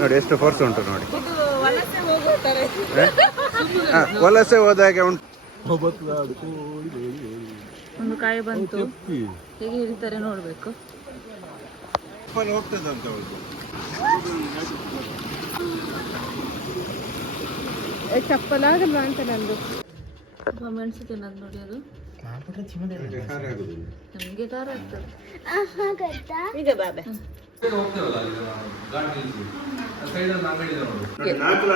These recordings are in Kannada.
ನೋಡಿ ಎಷ್ಟು ಫೋರ್ಸ್ ಉಂಟು ನೋಡಿ. ವಲಸೆ ಹೋದಾಗೆ ಉಂಟು. ಒಂದು ಕಾಯಿ ಬಂತು. ಹೇಗೆ ಹಿಡಿತಾರೆ ನೋಡ್ಬೇಕು. ಹೋಗ್ತದೆ ಅಂತ ನಂದು ಚಪ್ಪಲ್ ಆಗಲ್ವಾ ಅಂತ ನಂದು. ಮೆಣಸು ತಿನ್ನೋದು ನೋಡಿ ಅದು. ನಮಗೆ ಖಾರ ಆಗ್ತದೆ. ಈಗ ಬಾಬೆ ನಾಲ್ಕು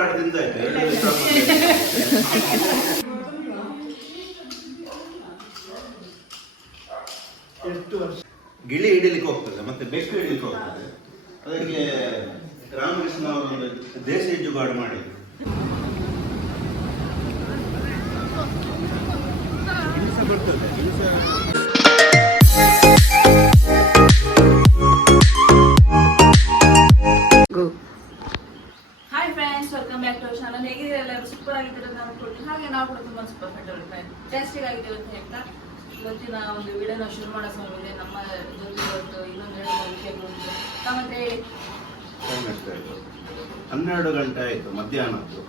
ಗಿಳಿ ಹಿಡಿಲಿಕ್ಕೆ ಹೋಗ್ತದೆ ಮತ್ತೆ ಬೆಕ್ಕು ಹಿಡಿಲಿಕ್ಕೆ ಹೋಗ್ತದೆ. ಅದಕ್ಕೆ ರಾಮಕೃಷ್ಣ ಅವರು ದೇಶ ಜುಗಾಡು ಮಾಡಿದ್ರು. ಬರ್ತದೆ ಟೇಸ್ಟಿಗೆ ಆಗಿದೆ ಅಂತ ಹೇಳ್ತಾ ಇವತ್ತಿನ ಒಂದು ವಿಡಿಯೋನ ಶುರು ಮಾಡೋ ಮುಂದೆ ನಮ್ಮ ಜೊತೆ ಇವತ್ತು ಇನ್ನೊಂದು ಎರಡು ಮೂರು ವಿಷಯಗಳು ಮತ್ತೆ ಹೇಳಿ. ಹನ್ನೆರಡು ಗಂಟೆ ಆಯಿತು ಮಧ್ಯಾಹ್ನದ್ದು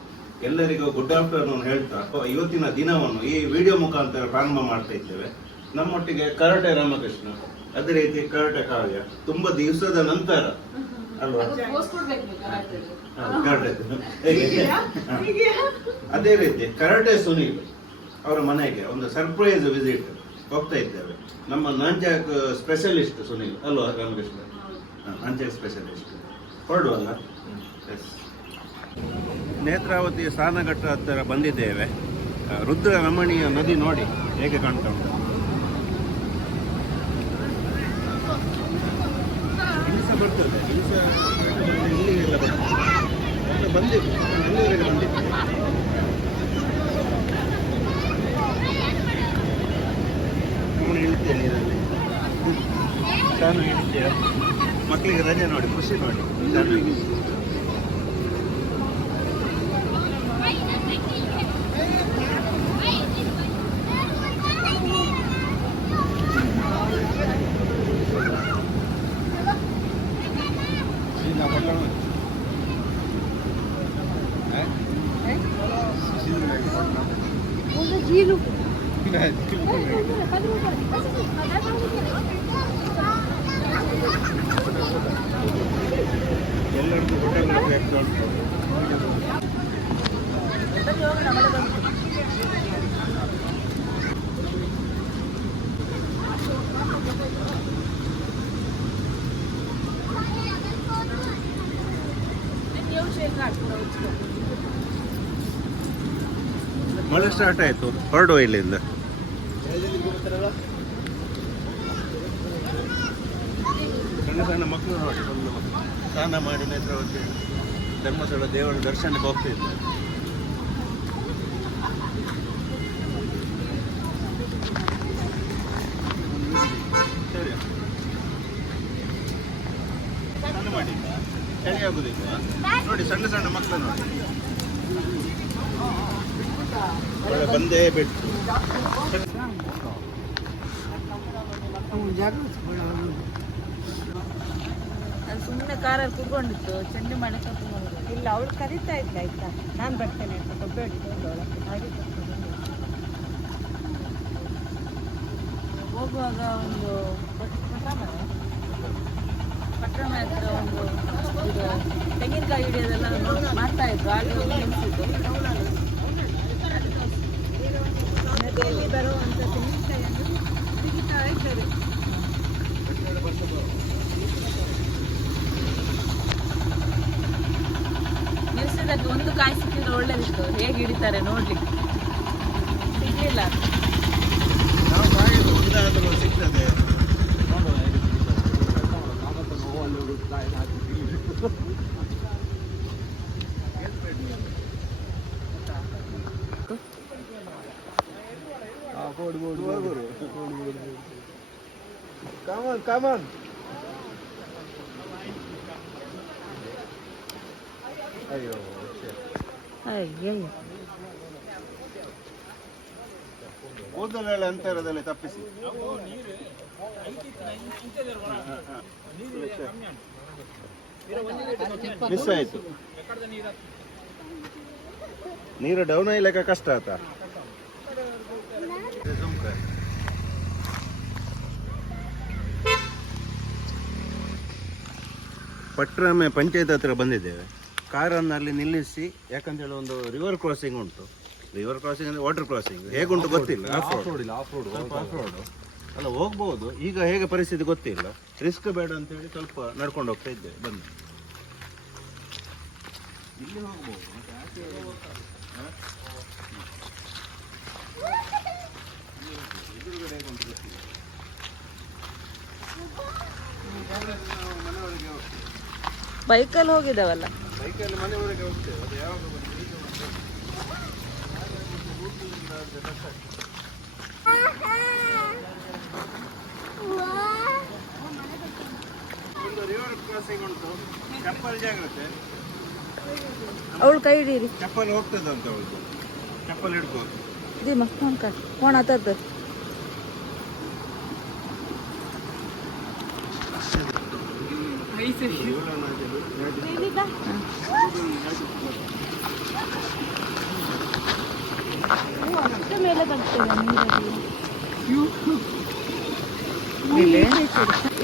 ಎಲ್ಲರಿಗೂ ಗುಡ್ ಆಫ್ಟರ್ನೂನ್ ಹೇಳ್ತಾ ಇವತ್ತಿನ ದಿನವನ್ನು ಈ ವಿಡಿಯೋ ಮುಖಾಂತರ ಪ್ರಾರಂಭ ಮಾಡ್ತಾ ಇದ್ದೇವೆ. ನಮ್ಮೊಟ್ಟಿಗೆ ಕರಟೆ ರಾಮಕೃಷ್ಣ ಅದೇ ರೀತಿ ಕರಟೆ ಕಾವ್ಯ ತುಂಬಾ ದಿವಸದ ನಂತರ. ಅಲ್ವಾ? ಕರಟೆ ಅದೇ ರೀತಿ ಕರಟೆ ಸುನೀಲ್ ಅವರ ಮನೆಗೆ ಒಂದು ಸರ್ಪ್ರೈಸ್ ವಿಸಿಟ್ ಹೋಗ್ತಾ ಇದ್ದೇವೆ. ನಮ್ಮ ನಂಜಾಕ್ ಸ್ಪೆಷಲಿಸ್ಟ್ ಸುನೀಲ್. ಅಲ್ವಾ, ರಾಮಕೃಷ್ಣ? ನಂಜಾಕ್ ಸ್ಪೆಷಲಿಸ್ಟ್ ಹೊರಡುವಲ್ಲ ಎಸ್ ನೇತ್ರಾವತಿ ಸ್ನಾನಘಟ್ಟ ಹತ್ತಿರ ಬಂದಿದ್ದೇವೆ. ರುದ್ರ ರಮಣೀಯ ನದಿ ನೋಡಿ ಹೇಗೆ ಕಾಣ್ತಾ ಉಂಟು. ಬರ್ತದೆ. ಬರ್ತದೆ. ನೀರಲ್ಲಿ ನಾನು ಇಳಿತೀಯ ಮಕ್ಕಳಿಗೆ ರಜೆ ನೋಡಿ ಖುಷಿ ನೋಡಿ. ಚೆನ್ನಾಗಿ ಎಲ್ಲರಿಗೂ ಫೋಟೋಗ್ರಫಿ ಆಗ್ತಾ ಉಂಟು ಬನ್ನಿ ಹೋಗೋಣ, ಮಳೆ ಬಂತು. ನೀವು ಶೇಕ್ ಹಾಕ್ಬಿಡು, ಉಜ್ಕೊ. ಮಳೆ ಸ್ಟಾರ್ಟ್ ಆಯ್ತು. ಹೊರಡುವ ಇಲ್ಲಿಂದ ಸಣ್ಣ ಸಣ್ಣ ಮಕ್ಕಳು ನೋಡಿ, ಒಂದು ಸ್ನಾನ ಮಾಡಿ ನೇತ್ರಾವತಿ ಧರ್ಮಸ್ಥಳ ದೇವರ ದರ್ಶನಕ್ಕೆ ಹೋಗ್ತಿದ್ದಾರೆ ಸರಿ. ಮಾಡಿ. ಆಗುದಿಲ್ಲ ನೋಡಿ, ಸಣ್ಣ ಸಣ್ಣ ಮಕ್ಕಳು ನೋಡಿ. ಬಂದೇ ಅದು ಸುಮ್ಮನೆ ಕಾರಲ್ಲಿ ಕೂತ್ಕೊಂಡಿತ್ತು ಚೆಂಡು ಮನೆ ಕರ್ಕೊಂಡು ಇಲ್ಲ ಅವಳು ಕರೀತಾ ಇದ್ದ ಆಯ್ತಾ? ನಾನು ಬರ್ತೇನೆ ಅಂತ ಕೊಬ್ಬೆ ಅವಳು. ಹಾಗೆ ಹೋಗುವಾಗ ಒಂದು ಪಟ್ಟಣ ಹತ್ರ ಒಂದು ಇದು ತೆಂಗಿನಕಾಯಿ ಹಿಡಿಯೋದೆಲ್ಲ ನೋಡಿ ಮಾಡ್ತಾ ಇದ್ರು. ಹಾಗೆ ಹೋಗಿ ನಿಲ್ಸಿದ್ದು ನದಿಯಲ್ಲಿ ಬರುವಂತ ತೆಂಗಿನಕಾಯಿಯನ್ನು ತೆಗಿತಾ ಇದ್ದಾರೆ ನಿಲ್ಸಿದ್ದಕ್ಕೆ ಒಂದು ಕಾಯಿ ಸಿಕ್ಕಿದ್ರೆ ಒಳ್ಳೇದಿತ್ತು. ಹೇಗೆ ಹಿಡಿತಾರೆ ನೋಡ್ಲಿಕ್ಕೆ. ಸಿಗ್ಲಿಲ್ಲ. On. ಅಯ್ಯೋ ಅಯ್ಯಯ್ಯೋ ಕೂದಲೆಲ್ಲ ಅಂತರದಲ್ಲಿ ತಪ್ಪಿಸಿ ಮಿಸ್ ಆಯ್ತು. ನೀರು? ಡೌನ್ ಆಯ್ಲಕ್ಕ ಕಷ್ಟ ಆತ. ಪಟ್ರಾಮೆ ಪಂಚಾಯತ್ ಹತ್ರ ಬಂದಿದ್ದೇವೆ. ಕಾರನ್ನು ಅಲ್ಲಿ ನಿಲ್ಲಿಸಿ ಯಾಕಂತೇಳಿ ಒಂದು ರಿವರ್ ಕ್ರಾಸಿಂಗ್ ಉಂಟು. ರಿವರ್ ಕ್ರಾಸಿಂಗ್ ಅಂದ್ರೆ ವಾಟರ್ ಕ್ರಾಸಿಂಗ್ ಹೇಗುಂಟು ಗೊತ್ತಿಲ್ಲ. ಆಫ್ ರೋಡ್ ಸ್ವಲ್ಪ ಆಫ್ ರೋಡ್ ಅಲ್ಲ ಹೋಗ್ಬೋದು. ಈಗ ಹೇಗೆ ಪರಿಸ್ಥಿತಿ ಗೊತ್ತಿಲ್ಲ. ರಿಸ್ಕ್ ಬೇಡ ಅಂತೇಳಿ ಸ್ವಲ್ಪ ನಡ್ಕೊಂಡು ಹೋಗ್ತಾ ಇದ್ದೇವೆ. ಬನ್ನಿ. ಇಲ್ಲಿ ಹೋಗ್ಬೋದು? ಎದುರುಗಡೆ ಗೊತ್ತಿಲ್ಲ. ಮನೆಯೊಳಗೆ ಹೋಗ್ತೇವೆ ಬೈಕಲ್ಲಿ ಹೋಗಿದ್ದಾವಲ್ಲ. ಅವಳು ಕೈ ಹಿಡೀರಿ. ಚಪ್ಪಲ್ ಹೋಗ್ತದೆ ಅಂತ ಅವಳು. ಚಪ್ಪಲ್ ಹಿಡ್ಬೋದು. ಇದು ಕಾ ಫೋನ್ ಆತದ್ದು ಮೇಲೆ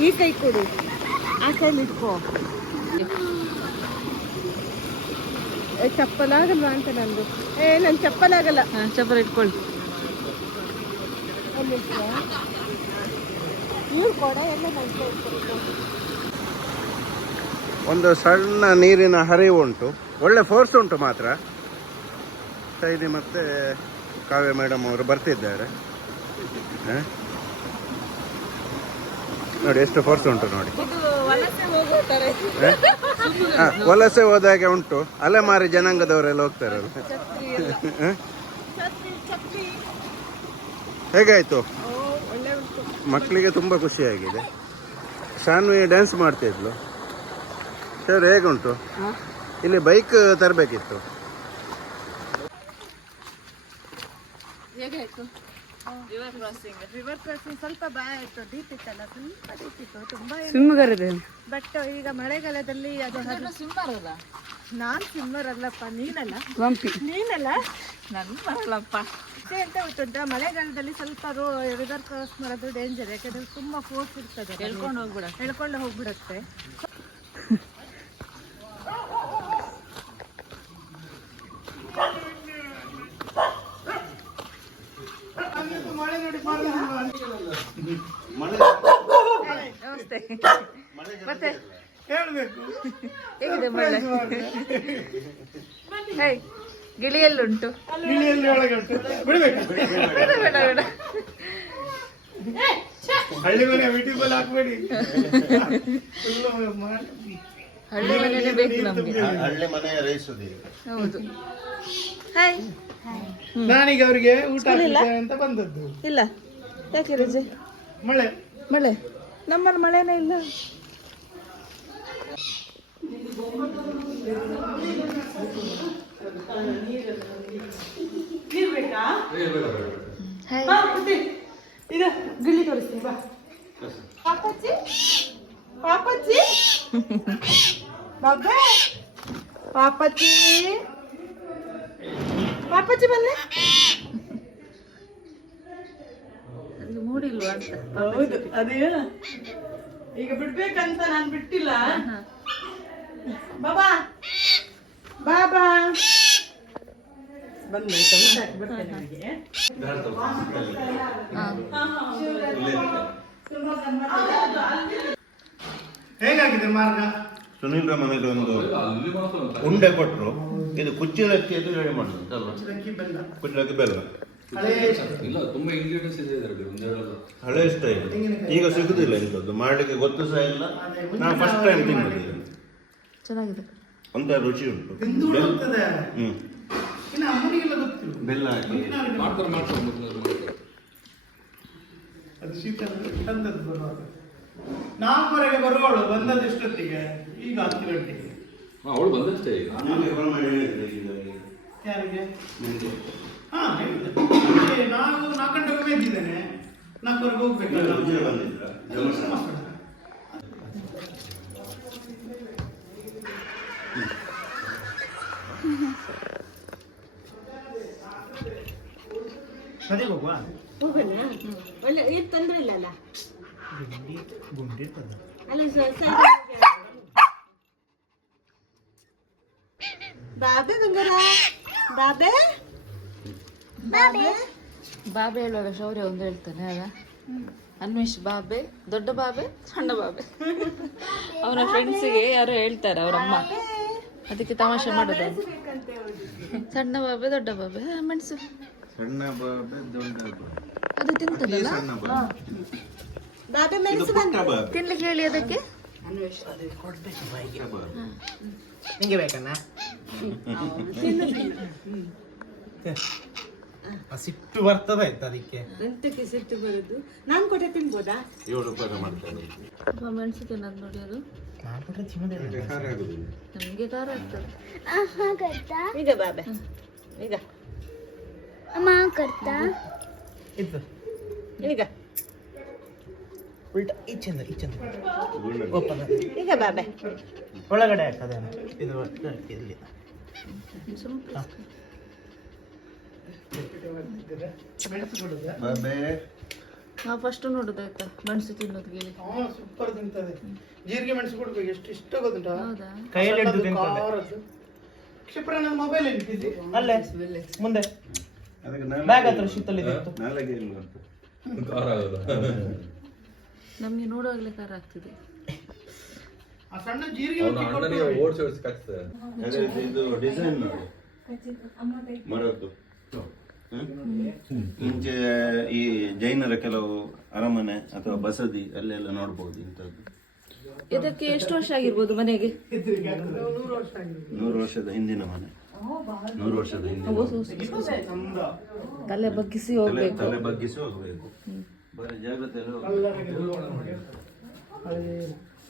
ಈ ಕೈ ಕೊಡು ಆ ಕೈಲಿ ಇಟ್ಕೋ ಏ, ಚಪ್ಪಲಾಗಲ್ವಾ ಅಂತ ನಂದು ಏ ನನ್ ಚಪ್ಪಲಾಗಲ್ಲ ಚಪ್ಪಲ್ ಇಟ್ಕೊಳ್ಳಿ ಅಲ್ಲಿ ಇಟ್ಕೋ. ನೀರು ಕೊಡ ಎಲ್ಲ ನನ್ ಕೈ ಕೊಡು. ಒಂದು ಸಣ್ಣ ನೀರಿನ ಹರಿವು ಉಂಟು ಒಳ್ಳೆ ಫೋರ್ಸ್ ಉಂಟು ಮಾತ್ರ. ಸೈದಿ ಮತ್ತೆ ಕಾವ್ಯ ಮೇಡಮ್ ಅವರು ಬರ್ತಿದ್ದಾರೆ? ನೋಡಿ ಎಷ್ಟು ಫೋರ್ಸ್ ಉಂಟು ನೋಡಿ. ವಲಸೆ ಹೋದಾಗೆ ಉಂಟು. ಅಲೆಮಾರಿ ಜನಾಂಗದವರೆಲ್ಲ ಹೋಗ್ತಾರೆ ಹೇಗಾಯ್ತು? ಮಕ್ಕಳಿಗೆ ತುಂಬ ಖುಷಿಯಾಗಿದೆ. ಶಾನ್ವಿ ಡ್ಯಾನ್ಸ್ ಮಾಡ್ತಿದ್ಲು. ಸರ್ ಹೇಗುಂಟು? ಇಲ್ಲಿ ಬೈಕ್ ತರಬೇಕಿತ್ತು. ರಿವರ್ ಕ್ರಾಸಿಂಗ್ ರಿವರ್ ಕ್ರಾಸಿಂಗ್ ಸ್ವಲ್ಪ ಭಯ ಇತ್ತು ಡೀಪ್ ಇತ್ತಲ್ಲ ಸ್ವಲ್ಪ ಡೀಪ್ ಇತ್ತು. ತುಂಬಾ ಏನು ಬಟ್ ಈಗ ಮಳೆಗಾಲದಲ್ಲಿ ಅದು ಸ್ವಿಮ್ಮರ್ ಅಲ್ಲ ನಾನ್ ಸ್ವಿಮ್ಮರ್ ಅಲ್ಲಪ್ಪ ನೀನಲ್ಲ ನೀನಲ್ಲ? ನನ್ ಮರಲ್ಲಪ್ಪ ಮತ್ತೆ ಎಂತ ಗೊತ್ತುಂಟಾ? ಮಳೆಗಾಲದಲ್ಲಿ ಸ್ವಲ್ಪ ರೋ ರಿವರ್ ಕ್ರಾಸ್ ಮಾಡೋದು ಡೇಂಜರ್ ಯಾಕಂದ್ರೆ ತುಂಬಾ ಫೋರ್ಸ್ ಇರ್ತದೆ ಹೇಳ್ಕೊಂಡು ಹೋಗ್ಬಿಡ ಎಳ್ಕೊಂಡು ಹೋಗ್ಬಿಡುತ್ತೆ. ನಮಸ್ತೆ. ಮತ್ತೆ? ಹೇಗಿದೆ ಮಳೆ? ಹೇ ಗಿಳಿಯಲ್ಲುಂಟು. ಬೇಡ ಬೇಡ ಬೇಡ. ಹಳ್ಳಿ ಮನೆ ಬ್ಯೂಟಿಫುಲ್ ಹಾಕ್ಬೇಡಿ. ಹಳ್ಳಿ ಮನೆನೇ ಬೇಕು ನಮ್ಗೆ. ಹಳ್ಳಿ ಮನೆ ಹೌದು. ಹಾಯ್ ನಾನೀಗ ಅವರಿಗೆ ಊಟ ಅಂತ ಬಂದದ್ದು. ಇಲ್ಲ. ಯಾಕೆ ರಜೆ? ಮಳೆ. ಮಳೆ. ನಮ್ಮಲ್ಲಿ ಮಳೆನೇ ಇಲ್ಲ. ಈಗ ಗಿಲ್ಲಿ ತೋರಿಸ್ತೀನಿ ಬಾ. ಪಾಪಚ್ಚಿ ಪಾಪಚ್ಚಿ ಬಾಬೆ? ಪಾಪಚ್ಚಿ ಪಾಪಚ್ಚಿ ಬಂದೆ ಅದು ಮೂಡಿಲ್ವಾ ಅಂತ ಹೌದು ಅದೇ ಈಗ ಬಿಡ್ಬೇಕಂತ ನಾನು ಬಿಟ್ಟಿಲ್ಲ. ಬಾಬಾ ಬಾಬಾ. ನನಗೆ ಹೇಗಾಗಿದೆ ಮಾರ್ಗ? ಸುನೀಲ್ ಮನೇಲಿ ಒಂದು ಉಂಡೆ ಕೊಟ್ಟರು ಇದು ಕುಚ್ಚಿಲಕ್ಕಿ ಅದು ಹೇಳಿ ಮಾಡಿದ್ರು. ಬೆಲ್ಲ. ಕುಚ್ಚಿಲಕ್ಕಿ ಬೆಲ್ಲ. ಹಳೇ ಇಲ್ಲ ತುಂಬಾ ಇಂಗ್ರೀಡಿಯೆಂಟ್ಸ್ ಇದೆ ಇದರಲ್ಲಿ ಒಂದೆರಡು ಹಳೆ ಸ್ಟೈಲ್ ಈಗ ಸಿಗುದಿಲ್ಲ ಇಂಥದ್ದು. ಮಾಡಲಿಕ್ಕೆ ಗೊತ್ತು ಸಹ ಇಲ್ಲ. ನಾನು ಫಸ್ಟ್ ಟೈಮ್ ತಿನ್ನೋದು. ಚೆನ್ನಾಗಿದೆ. ಅಂತ ರುಚಿ ಉಂಟು. ಹ್ಮ್. ಇನ್ನು ಅಮ್ಮನಿಗೆಲ್ಲ ಗೊತ್ತಿಲ್ಲ. ಬೆಲ್ಲ ಹಾಕಿ. ಮಾಡ್ತಾರೆ ಮಾಡ್ತಾರೆ ಮೊದಲು ಮಾಡ್ತಾರೆ. ಅದು ಶೀತಲ ತಂದದ್ದು ಬರುವಾಗ. ನಾಲ್ಕುವರೆಗೆ ಬರುವಳು ಬಂದದ್ದು ಎಷ್ಟೊತ್ತಿಗೆ? ಈಗ ಹತ್ತು ಗಂಟೆಗೆ. ಹಾ, ಅವಳು ಬಂದಷ್ಟೇ ಈಗ. ಯಾರಿಗೆ. ಹಾಂ ನಾವು ನಾಲ್ಕು ಗಂಟೆಗೆ ಎದ್ದಿದ್ದೇನೆ. ನಾಲ್ಕುವರೆಗೆ ಹೋಗ್ಬೇಕಲ್ಲ. ಅದೇ ಒಳ್ಳೆ ಇಲ್ಲ ಅಲ್ಲ ಗುಂಡಿ ಗುಂಡಿ ಅಲ್ಲ. ಸರ್. ಬಾಬೆ ಗಂಗರ ಬಾಬೆ? ಬಾಬೆ. ಬಾಬೆ ಹೇಳುವಾಗ ಶೌರ್ಯ ಒಂದು ಹೇಳ್ತಾನೆ ಅಲ್ಲ? ಅನ್ವೇಶ್ ಬಾಬೆ ದೊಡ್ಡ ಬಾಬೆ ಸಣ್ಣ ಬಾಬೆ? ಅವನ ಫ್ರೆಂಡ್ಸಿಗೆ ಯಾರೋ ಹೇಳ್ತಾರೆ ಅವ್ರ ಅಮ್ಮ ಅದಕ್ಕೆ ತಮಾಷೆ ಮಾಡೋದು. ಸಣ್ಣ ಬಾಬೆ ದೊಡ್ಡ ಬಾಬೆ ಹಾ, ಮೆಣಸು ಸಣ್ಣ ಬಾಬೆ ದೊಡ್ಡ ಬಾಬೆ. ಅದು ತಿಂತದಲ್ಲ? ಬಾಬೆ. ಮೆಣಸು ತಿನ್ಲಿಕ್ಕೆ ಹೇಳಿ ಅದಕ್ಕೆ? ನಿಂಗೆ ಬೇಕಣ್ಣ? ಆ ಸಿಟ್ಟು ಬರ್ತದೆ ಆಯ್ತು ಅದಕ್ಕೆ? ಎಂತಕ್ಕೆ ಸಿಟ್ಟು ಬರೋದು? ನಾನು ಕೊಟ್ಟೆ ತಿನ್ಬೋದಾ? ಏಳು ರೂಪಾಯಿ ಮಾಡ್ತಾರೆ ಮೆಣಸು ತಿನ್ನೋದು ನೋಡಿ ಅದು ನಾನು ಕೊಟ್ಟರೆ ತಿನ್ನೋದಿಲ್ಲ ಖಾರ ಆಗುದಿಲ್ಲ. ನಮಗೆ ಖಾರ ಆಗ್ತದೆ. ಈಗ ಬಾಬೆ ಈಗ. ಇದು ಈಗ. ಉಲ್ಟಾ ಈಚೆಂದ ಈಚೆಂದ. ಓಪನ್ ಈಗ ಬಾಬೆ ಒಳಗಡೆ ಹಾಕದೇನು ಇದು ಇಲ್ಲಿ ಬಾಬೆ ನಾವು ಫಸ್ಟ್ ನೋಡುದಾಯ್ತಾ ಮೆಣಸು ತಿನ್ನೋದು ಕೇಳಿ ಸೂಪರ್ ತಿಂತದೆ. ಜೀರಿಗೆ ಮೆಣಸು ಕೊಡ್ಬೇಕು ಎಷ್ಟು ಇಷ್ಟ ಗೊತ್ತುಂಟಾ? ಹೌದಾ? ಕೈಯಲ್ಲಿ ಹಿಡಿದು ತಿಂತದೆ. ಕ್ಷಿಪ್ರ ನನ್ನ ಮೊಬೈಲ್ ಎಲ್ಲಿದೆ ಅಲ್ಲೇ. ಮುಂದೆ. ಅದಕ್ಕೆ ನಾನು ಬ್ಯಾಗ್ ಹತ್ರ ಶೀತಲ್ ಇದೆ ನಾಲ್ಗೆ ಇಲ್ಲ ಖಾರ ಆಗಲ್ಲ ನಮಗೆ ನೋಡುವಾಗಲೇ ಖಾರ ಆಗ್ತಿದೆ. ಆ ಸಣ್ಣ ಜೀರಿಗೆ ಓಡಿಸಿ ಓಡಿಸಿ ಕಚ್ತದೆ ಇದು ಡಿಸೈನ್ ನೋಡಿ. ಮರದ್ದು. ಮುಂಚೆ ಈ ಜೈನರ ಕೆಲವು ಅರಮನೆ ಅಥವಾ ಬಸದಿ ಅಲ್ಲೆಲ್ಲ ನೋಡ್ಬೋದು ಇಂಥದ್ದು. ಇದಕ್ಕೆ ಎಷ್ಟು ವರ್ಷ ಆಗಿರ್ಬೋದು ಮನೆಗೆ? ನೂರು ವರ್ಷದ ಹಿಂದಿನ ಮನೆ. ನೂರು ವರ್ಷದ ಹಿಂದಿನ ತಲೆ ಬಗ್ಗಿಸಿ ಹೋಗ್ಬೇಕು. ತಲೆ ಬಗ್ಗಿಸಿ ಹೋಗ್ಬೇಕು. ಬರೀ ಜಾಗ್ರತೆ.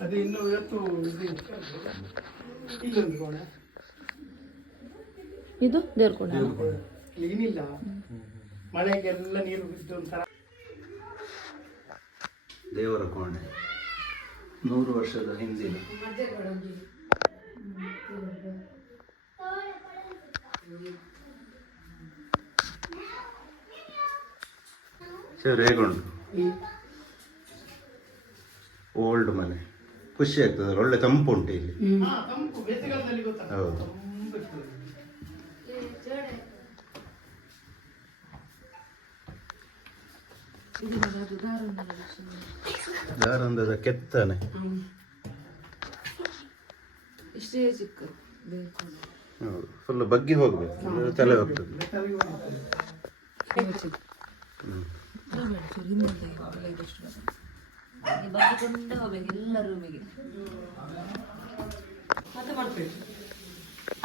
ಅದು ಇನ್ನು ಇವತ್ತು ಇದು ಇಲ್ಲೊಂದು ಕೋಣೆ ಇದು ದೇವ್ರ ಕ್ಲೀನ್ ಇಲ್ಲ ಮಳೆಗೆಲ್ಲ ನೀರು ಬಿದ್ದು ಒಂಥರ. ದೇವರ ಕೋಣೆ. ನೂರು ವರ್ಷದ ಹಿಂದಿನ. ಸರ್ ಹೇಗುಂಟು ಓಲ್ಡ್ ಮನೆ. ಖುಷಿ ಆಗ್ತದೆ ಒಳ್ಳೆ ತಂಪು ಉಂಟು ಇಲ್ಲಿ. ಹಾ ತಂಪು. ಬೇಸಿಗೆಗಾಲದಲ್ಲಿ ಗೊತ್ತಾ? ಹೌದು ತಂಪು ಇರ್ತದೆ. ದಾರಂದದ ಕೆತ್ತನೆ. ಇಷ್ಟೇ ಚಿಕ್ಕ ಹೌದು ಫುಲ್ ಬಗ್ಗಿ ಹೋಗ್ಬೇಕು ತಲೆ ಹೋಗ್ತದೆ. ಬಗ್ಗಿಕೊಂಡೇ ಹೋಗ್ಬೇಕು ಎಲ್ಲ ರೂಮಿಗೆ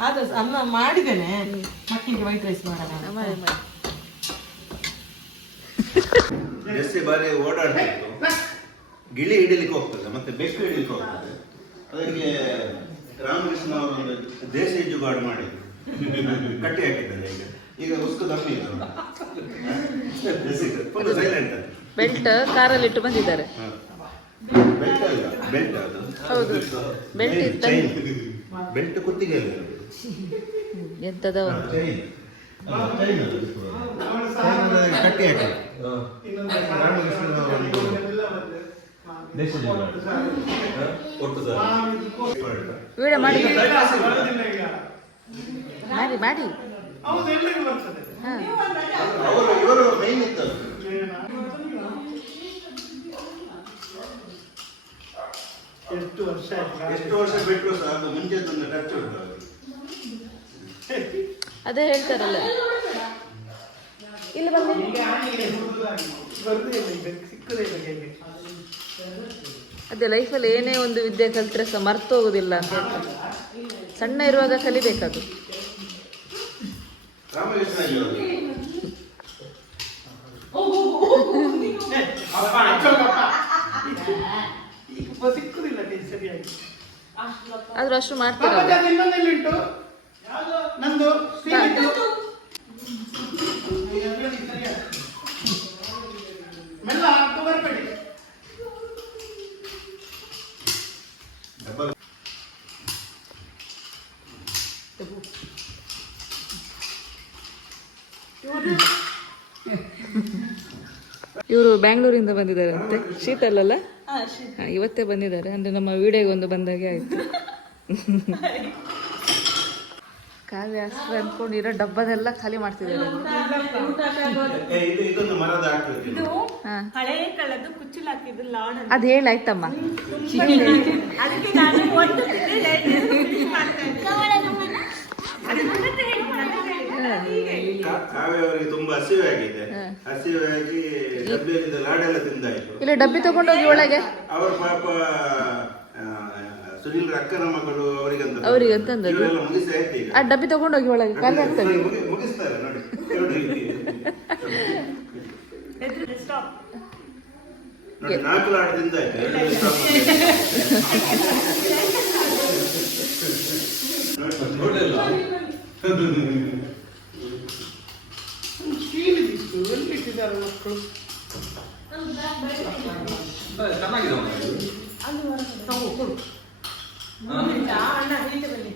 ಅದು ಅಮ್ಮ ಮಾಡಿದ್ದೇನೆ ಮಕ್ಕಳಿಗೆ ವೈಟ್ ರೈಸ್ ಮಾಡೋಣ ಮಾಡಿ ಮಾಡಿ ಜೆಸ್ಸಿ ಬಾರಿ ಓಡಾಡಬೇಕು ಗಿಳಿ ಹಿಡಿಲಿಕ್ಕೆ ಹೋಗ್ತದೆ ಮತ್ತೆ ಬೆಕ್ಕು ಹಿಡಿಲಿಕ್ಕೆ ಹೋಗ್ತದೆ. ಅದಕ್ಕೆ ರಾಮಕೃಷ್ಣ ಅವರು ಒಂದು ದೇಸಿ ಜುಗಾಡು ಮಾಡಿದ್ರು. ಕಟ್ಟಿ ಹಾಕಿದ್ದಾರೆ ಈಗ. ಈಗ ಉಸ್ಕು ಕಮ್ಮಿ ಫುಲ್ ಸೈಲೆಂಟ್ ಬೆಲ್ಟ್ ಕಾರಲ್ಲಿಟ್ಟು ಬಂದಿದ್ದಾರೆ. ಬೆಲ್ಟ್ ಅಲ್ಲ ಬೆಲ್ಟ್ ಅದು. ಹೌದು. ಬೆಲ್ಟ್ ಇತ್ತ. ಬೆಲ್ಟ್ ಕುತ್ತಿಗೆಯಲ್ಲಿ ಎಂತದ ಚೈನ್ ಚೈನ್ ಅದು. ಕಟ್ಟಿ ಹಾಕಿ. ಸರ್. ವಿಡಿಯೋ ಮಾಡಿ ಮಾಡಿ. ಮಾಡಿ ಎಷ್ಟು ವರ್ಷ ಎಷ್ಟು ವರ್ಷ ಬಿಟ್ಟರು ಅದು ಮುಂಚೆದೊಂದು ಟಚ್ ಉಂಟು ಅದೇ ಹೇಳ್ತಾರಲ್ಲ. ಇಲ್ಲಿ ಬಂದು. ಅದೇ ಲೈಫಲ್ಲಿ ಏನೇ ಒಂದು ವಿದ್ಯೆ ಕಲ್ತ್ರೆ ಸಹ ಮರ್ತು ಹೋಗುದಿಲ್ಲ. ಅಂತ ಸಣ್ಣ ಇರುವಾಗ ಕಲಿಬೇಕದು ಆದ್ರೂ ಅಷ್ಟು ಮಾಡ್ತಾರೆ ಅಚ್ಚೋಗಪ್ಪ ಮೆಲ್ಲ ಹಾಕು ಬರಬೇಡಿ. ಡಬಲ್ ಇವರು ಬ್ಯಾಂಗ್ಳೂರಿಂದ ಬಂದಿದ್ದಾರೆ ಅಂತೆ ಶೀತ. ಅಲ್ಲಲ್ಲ ಹಾ, ಇವತ್ತೇ ಬಂದಿದ್ದಾರೆ. ಅಂದ್ರೆ ನಮ್ಮ ವಿಡಿಯೋಗೆ ಒಂದು ಬಂದಾಗೆ ಆಯ್ತು. ಕಾವ್ಯ ಅಷ್ಟು ಅಂದ್ಕೊಂಡಿರೋ ಡಬ್ಬದೆಲ್ಲ ಖಾಲಿ ಮಾಡ್ತಿದ್ದಾರೆ. ಅದು ಹೇಳಾಯ್ತಮ್ಮ ಇಲ್ಲ ಡಬ್ಬಿ ತಗೊಂಡೋಗಿ ಒಳಗೆ. ಅವ್ರ ಪಾಪ ಸುನೀಲ್ ಅಕ್ಕನ ಮಗಳು ಅವರಿಗಂತ ಅವರಿಗಂತ ಅಂದದ್ದು. ಇವರೆಲ್ಲ ಮುಗಿಸಿ ಆಯ್ತು ಈಗ ಆ ಡಬ್ಬಿ ತಗೊಂಡೋಗಿ ಒಳಗೆ ಖಾಲಿ ಆಗ್ತದೆ ಮುಗಿ- ಮುಗಿಸ್ತಾರೆ ನೋಡಿ. ನೋಡಿ ಎದ್ರು stop. ನೋಡಿ ನಾಲ್ಕು stop ಎಲ್ಲಿ ಮಕ್ಕಳು ಅದೇ, ಚೆನ್ನಾಗಿದೆ ಅಮ್ಮ ಇದು. ತಗೋ, ಕೊಡು. ಮುಂದಿನ ಅಣ್ಣ ಹೀಗೆ ಬನ್ನಿ.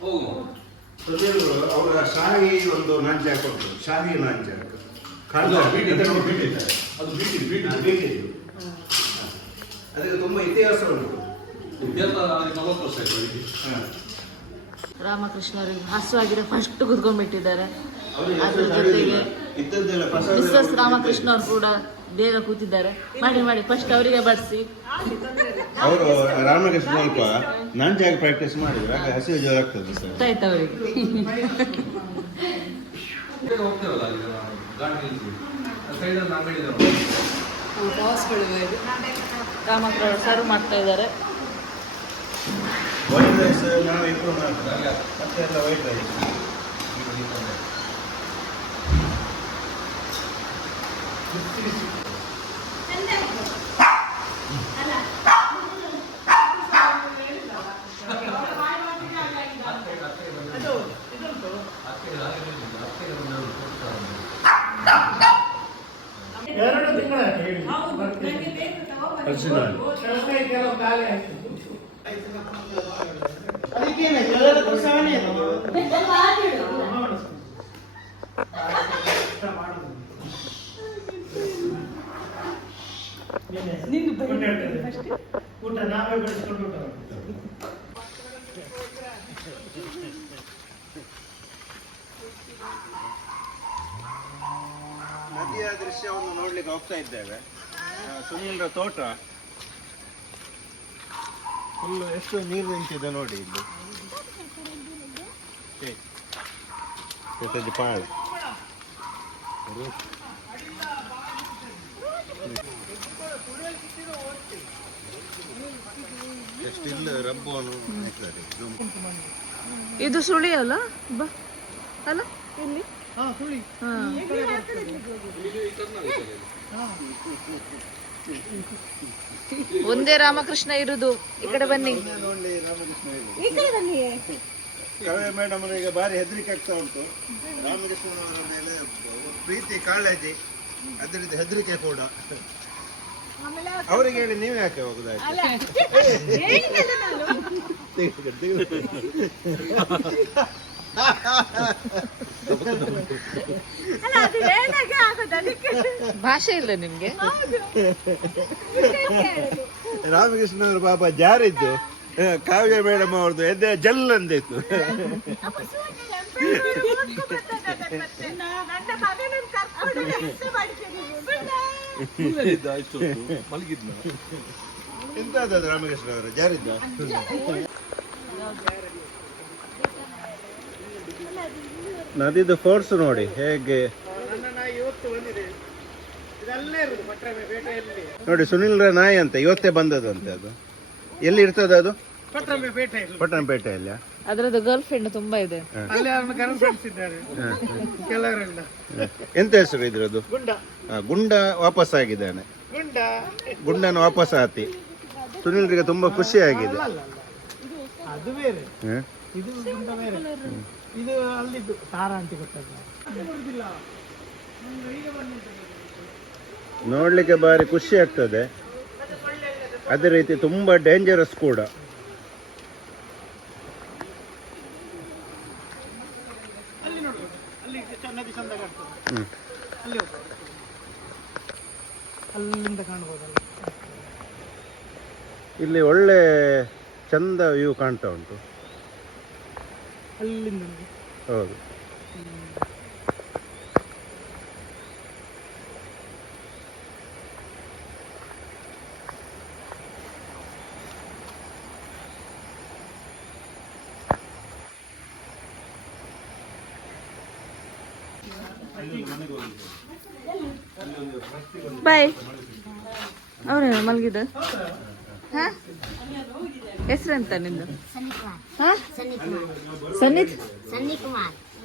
ಹೋಗು ಸುನೀಲ್ ಅವರ ಶಾಹಿ ಒಂದು ನಾಂಚ ಕೊಟ್ಟರು ಶಾಹಿ ನಾಂಚ ಅದು ಬೀಟಿ ಇದೆ ನೋಡಿ, ಬೀಟಿ ಇದೆ. ಅದು ಬೀಟಿ ಬೀಟಿ ಬೇಕಿದ್ದು ಅದಕ್ಕೆ ತುಂಬ ಇತಿಹಾಸ ಉಂಟು. ರಾಮಕೃಷ್ಣರು ಹಸುವಾಗಿರೋ ಫಸ್ಟ್ ಕುತ್ಕೊಂಡ್ಬಿಟ್ಟಿದ್ದಾರೆ. ಅದ್ರ ಹೆಸರು ಜೊತೆಗೆ ಮಿಸ್ಸಸ್ ರಾಮಕೃಷ್ಣ ಅವ್ರು ಕೂಡ ಬೇಗ ಕೂತಿದ್ದಾರೆ. ಮಾಡಿ ಮಾಡಿ ಫಸ್ಟ್ ಅವರಿಗೆ ಬಡಿಸಿ. ಅವರು ರಾಮಕೃಷ್ಣ ಸ್ವಲ್ಪ ನಾಂಚಾಗಿ ಪ್ರಾಕ್ಟೀಸ್ ಮಾಡಿದ್ರು ಆಗ ಆಗ್ತದೆ ಸರ್. ಗೊತ್ತಾಯ್ತು ಅವರಿಗೆ. ಬೇಗ ಹೋಗ್ತೇವಲ್ಲ ಗಾಡಿ ನಿಲ್ಸಿ ಸೈಡಲ್ಲಿ ಅಂಗಡಿ ಇದೆ ನೋಡಿ. ರಾಮಕೃಷ್ಣ ಸರ್ವ್ ಮಾಡ್ತಾ ಇದ್ದಾರೆ. ವೈಟ್ ರೈಸ್ ನಾವು ಇಬ್ಬರು ಮಾಡ್ತಾರೆ ಮತ್ತೆ ಎಲ್ಲ ವೈಟ್ ರೈಸ್ ಎರಡು ತಿಂಗಳ ಹೇಳಿ ಬರ್ತೀನಿ. ಅದಕ್ಕೇನೆ ಎಲ್ಲದಕ್ಕೂ. ನೀನೆ. ಊಟ ನಾವೇ ಬೆಳೆಸ್ಕೊಂಡು. ನದಿಯ ದೃಶ್ಯವನ್ನು ನೋಡ್ಲಿಕ್ಕೆ ಹೋಗ್ತಾ ಇದ್ದೇವೆ ಸುನೀಲ್ರ ತೋಟ. ಫುಲ್ಲು ಎಷ್ಟು ನೀರು ನಿಂತಿದೆ ನೋಡಿ ಇಲ್ಲಿ. ಹಾಕ್ತಾರೆ. ಇದು ಸುಳಿ ಅಲ್ಲ? ಬಾ. ಅಲ್ಲ, ಇಲ್ಲಿ. ಒಂದೇ ರಾಮಕೃಷ್ಣ ಇರುದು. ಈ ಕಡೆ ಬನ್ನಿ. ನೋಡಿ ರಾಮಕೃಷ್ಣ ಹೇಳಿ. ಕವೆ ಮೇಡಮ್ ಈಗ ಭಾರಿ ಹೆದರಿಕೆ ಆಗ್ತಾ ಉಂಟು. ರಾಮಕೃಷ್ಣನವರ ಮೇಲೆ ಪ್ರೀತಿ ಕಾಳಜಿ ಅದರಿಂದ ಹೆದರಿಕೆ ಕೂಡ. ಅವರಿಗೆ ಹೇಳಿ ನೀವೇ ಯಾಕೆ ಹೋಗುದಾಯ್ತು? ಭಾಷೆ ಇಲ್ಲ ನಿಮ್ಗೆ? ರಾಮಕೃಷ್ಣನವರ ಪಾಪ ಜಾರಿದ್ದು. ಕಾವ್ಯ ಮೇಡಮ್ ಅವ್ರದ್ದು ಎದೆ ಜಲ್ ಅಂದಿತ್ತು. ನನ್ನ ಮಗನನ್ನು ಕರ್ಕೊಂಡು ಎಂತ ಮಾಡ್ತೀರಿ ನೀವು? ಇಲ್ಲದಿದ್ದ ಇಷ್ಟೊತ್ತು ಮಲಗಿದ್ನ? ಎಂತಾದದ್ದು ರಾಮಕೃಷ್ಣ ಅವರು ಜಾರಿದ್ದ ನದಿದು ಫೋರ್ಸ್ ನೋಡಿ ಹೇಗೆ? ನನ್ನ ಸುನಿಲ್ ನೋಡಿ ಸುನಿಲ್ರ ನಾಯಿ ಅಂತ ಇವತ್ತೇ ಬಂದದಂತೆ ಅದು. ಎಲ್ಲಿ ಇರ್ತದೆ ಅದು? ಪಟ್ಟಣಪೇಟೆಯಲ್ಲಿ ಅದರದ್ದು ಗರ್ಲ್ ಫ್ರೆಂಡ್ ತುಂಬಾ ಇದೆ. ಎಂತ ಹೆಸರು ಇದ್ರದ್ದು? ಗುಂಡ. ವಾಪಸ್ ಆಗಿದ್ದಾನೆ ಗುಂಡ. ಗುಂಡನ ವಾಪಸ್ ಆತಿ ಸುನಿಲ್ರಿಗೆ ತುಂಬಾ ಖುಷಿ ಆಗಿದೆ ಇದು ಅಲ್ಲಿದ್ದು ತಾರ ಅಂತ ಗೊತ್ತಲ್ಲ ನೋಡ್ಲಿಕ್ಕೆ ಬಾರಿ ಖುಷಿ ಆಗ್ತದೆ. ಅದೇ ರೀತಿ ತುಂಬಾ ಡೇಂಜರಸ್ ಕೂಡ. ಅಲ್ಲಿಂದ ಕಾಣ್ಬೋದಲ್ಲ. ಇಲ್ಲಿ ಒಳ್ಳೆ ಚಂದ ವ್ಯೂ ಕಾಣ್ತಾ ಉಂಟು. ಅಲ್ಲಿಂದ ನೋಡಿ. ಹೌದು ಬಾಯ್ ಅವರೇನು ಮಲಗಿದ ಹಾ ಹೆಸರೆಂತ ನಿಂದು ಹಾ? ಸನ್ನಿತ್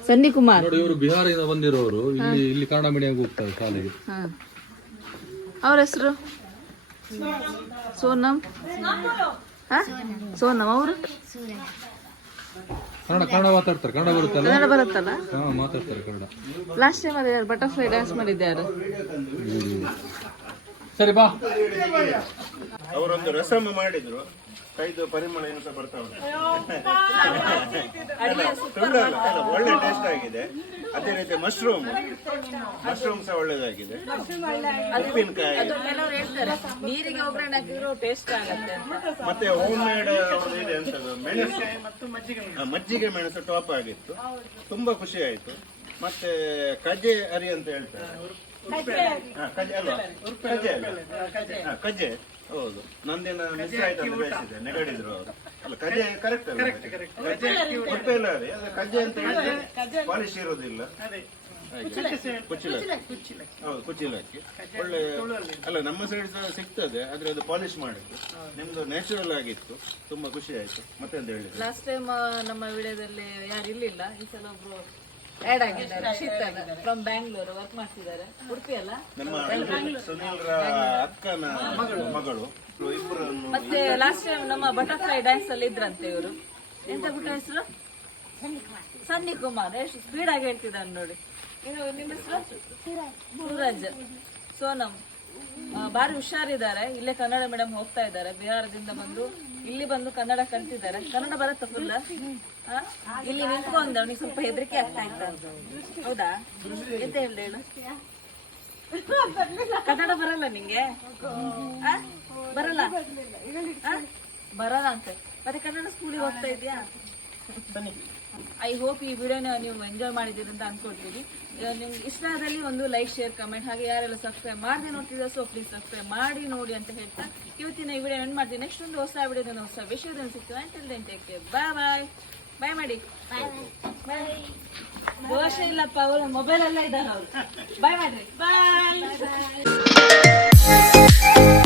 ಸನ್ನಿ ಕುಮಾರ್ ನೋಡಿ ಇವರು ಬಿಹಾರದಿಂದ ಬಂದಿರೋರು. ಇಲ್ಲಿ ಇಲ್ಲಿ ಕನ್ನಡ ಮೀಡಿಯಂ ಹೋಗ್ತಾರೆ ಶಾಲೆಗೆ. ಹಾ. ಅವ್ರ ಹೆಸರು? ಸೋನಮ್ ಹಾ? ಸೋನಮ್ ಅವರು? ಕನ್ನಡ ಕನ್ನಡ ಮಾತಾಡ್ತಾರೆ. ಕನ್ನಡ ಬರುತ್ತಲ್ಲ? ಕನ್ನಡ ಬರುತ್ತಲ್ಲ? ಹಾ ಮಾತಾಡ್ತಾರೆ ಕನ್ನಡ. ಲಾಸ್ಟ್ ಟೈಮ್ ಅದೇ ಬಟರ್ಫ್ಲೈ ಡ್ಯಾನ್ಸ್ ಮಾಡಿದ್ಯಾರು ಸರಿ ಬಾ. ಅವರೊಂದು ರಸಮ್ ಮಾಡಿದ್ರು. ಕೈದು ಪರಿಮಳ ಏನು ಸಹ ಬರ್ತಾ ಉಂಟು ಅಲ್ಲ, ಸುಳ್ಳಲ್ಲ, ಅಲ್ಲ, ಒಳ್ಳೆ ಟೇಸ್ಟ್ ಆಗಿದೆ. ಅದೇ ರೀತಿ ಮಶ್ರೂಮ್ ಮಶ್ರೂಮ್ ಸಹ ಒಳ್ಳೇದಾಗಿದೆ. ಉಪ್ಪಿನಕಾಯಿ. ಅದು ಕೆಲವರು ಹೇಳ್ತಾರೆ ನೀರಿಗೆ ಒಗ್ಗರಣೆ ಹಾಕಿದ್ರು ಟೇಸ್ಟ್ ಆಗತ್ತೆ ಅಂತ. ಮತ್ತೆ ಹೋಮ್ ಮೇಡ್ ಇದೆ ಅಂತದ್ದು ಮೆಣಸು. ಆ, ಮಜ್ಜಿಗೆ ಮೆಣಸು ಟಾಪ್ ಆಗಿತ್ತು. ತುಂಬಾ ಖುಷಿ ಆಯ್ತು. ಮತ್ತೆ ಕಜೆ ಅರಿ ಅಂತ ಹೇಳ್ತಾರೆ. ಹಾ, ಕಜೆ ಅಲ್ವಾ? ಕಜೆ ಅಲ್ಲ ಹಾ, ಕಜೆ ಹೌದು. ನಂದಿನ ಮಿಸ್ ಆಯ್ತು ಅಂತ ಬೇಯಿಸಿದೆ ನೆಗಡಿದ್ರು ಅವರು. ಅಲ್ಲ ಕಜೆ ಕರೆಕ್ಟ್ ಅಲ್ಲ ಹೊಟ್ಟೆ ಇಲ್ಲ ರೀ ಅದು ಕಜೆ ಅಂತ ಹೇಳಿದ್ರೆ ಪಾಲಿಶ್ ಇರೋದಿಲ್ಲ ಹೌದು ಕುಚ್ಚಿಲಕ್ಕಿ. ಒಳ್ಳೆ ಅಲ್ಲ ನಮ್ಮ ಸೈಡ್ ಸಹ ಸಿಗ್ತದೆ ಆದ್ರೆ ಅದು ಪಾಲಿಶ್ ಮಾಡಿತ್ತು ನಿಮ್ದು ನ್ಯಾಚುರಲ್ ಆಗಿತ್ತು. ತುಂಬಾ ಖುಷಿ ಆಯ್ತು. ಮತ್ತೆ ಅಂತ ಹೇಳಿದ್ರು ಲಾಸ್ಟ್ ಟೈಮ್ ನಮ್ಮ ವಿಡಿಯೋದಲ್ಲಿ ಯಾರು ಇರ್ಲಿಲ್ಲ ಈ ಸಲ ಒಬ್ರು ಆಡ್ ಆಗಿದ್ದಾರೆ ಶೀತಲ್ ಫ್ರಮ್ ಬ್ಯಾಂಗ್ಳೂರ್ ವರ್ಕ್ ಮಾಡ್ತಿದ್ದಾರೆ. ಉಡುಪಿ ಅಲ್ಲ? ನಮ್ಮ ಸುನೀಲ್ರ ಅಕ್ಕನ ಮಗಳು ಇಬ್ಬರನ್ನು ಮತ್ತೆ ಲಾಸ್ಟ್ ಟೈಮ್ ನಮ್ಮ ಬಟರ್ಫ್ಲೈ ಡ್ಯಾನ್ಸ್ ಅಲ್ಲಿ ಇದ್ರಂತೆ ಇವರು. ಎಂತ ಬಿಟ್ಟ ಹೆಸರು? ಸನ್ನಿ ಕುಮಾರ್. ಎಷ್ಟು ಸ್ಪೀಡ್ ಆಗಿ ಹೇಳ್ತಿದ್ದಾನೆ ನೋಡಿ. ಇನ್ನು ನಿಮ್ಮ ಹೆಸರು? ಸೂರಜ್. ಸೋನಮ್ ಭಾರಿ ಬಾರಿ ಹುಷಾರಿದ್ದಾರೆ. ಇಲ್ಲೇ ಕನ್ನಡ ಮೇಡಮ್ ಹೋಗ್ತಾ ಇದ್ದಾರೆ. ಬಿಹಾರದಿಂದ ಬಂದು ಇಲ್ಲಿ ಬಂದು ಕನ್ನಡ ಕಲ್ತಿದ್ದಾರೆ. ಕನ್ನಡ ಬರತ್ತ ಫುಲ್ ಇಲ್ಲಿ ನಿಂತ್ಕೊಂಡ್ ಅವನಿಗೆ ಸ್ವಲ್ಪ ಹೆದರಿಕೆ ಆಗ್ತಾ ಇತ್ತು. ಹೌದಾ? ಎಂತ ಹೇಳ್ದೆ ಹೇಳು? ಕನ್ನಡ ಬರಲ್ಲ ನಿಂಗೆ? ಬರಲ್ಲ? ಬರಲ್ಲ ಅಂತ. ಮತ್ತೆ ಕನ್ನಡ ಸ್ಕೂಲಿಗೆ ಹೋಗ್ತಾ ಇದೆಯಾ ಐ ಹೋಪ್ ಈ ವಿಡಿಯೋನ ನೀವು ಎಂಜಾಯ್ ಮಾಡಿದ್ದೀರಿ ಅಂತ ಅನ್ಕೊಳ್ತೀವಿ. ನಿಮ್ಗೆ ಇಷ್ಟ ಆದಲ್ಲಿ ಒಂದು ಲೈಕ್ ಶೇರ್ ಕಮೆಂಟ್ ಹಾಗೆ ಯಾರೆಲ್ಲ ಸಬ್ಸ್ಕ್ರೈಬ್ ಮಾಡದೆ ನೋಡ್ತಿದ್ರೆ ಸೊ ಪ್ಲೀಸ್ ಸಬ್ಸ್ಕ್ರೈಬ್ ಮಾಡಿ ನೋಡಿ ಅಂತ ಹೇಳ್ತಾ ಇವತ್ತಿನ ಈ ವಿಡಿಯೋ ಎಂಡ್ ಮಾಡ್ತೀನಿ. ನೆಕ್ಸ್ಟ್ ಒಂದು ಹೊಸ ವಿಡಿಯೋದ ಹೊಸ ವಿಷಯದ ಸಿಗ್ತೀವಿ ಅಂತ ಹೇಳಿದೆ ಬಾಯ್ ಬಾಯ್ ಬಾಯ್ ಮಾಡಿ ದೋಷ ಇಲ್ಲಪ್ಪ ಅವರು ಮೊಬೈಲ್ ಎಲ್ಲ ಇದ್ದಾರೆ ಅವರು. ಬಾಯ್ ಮಾಡ್ರಿ ಬಾಯ್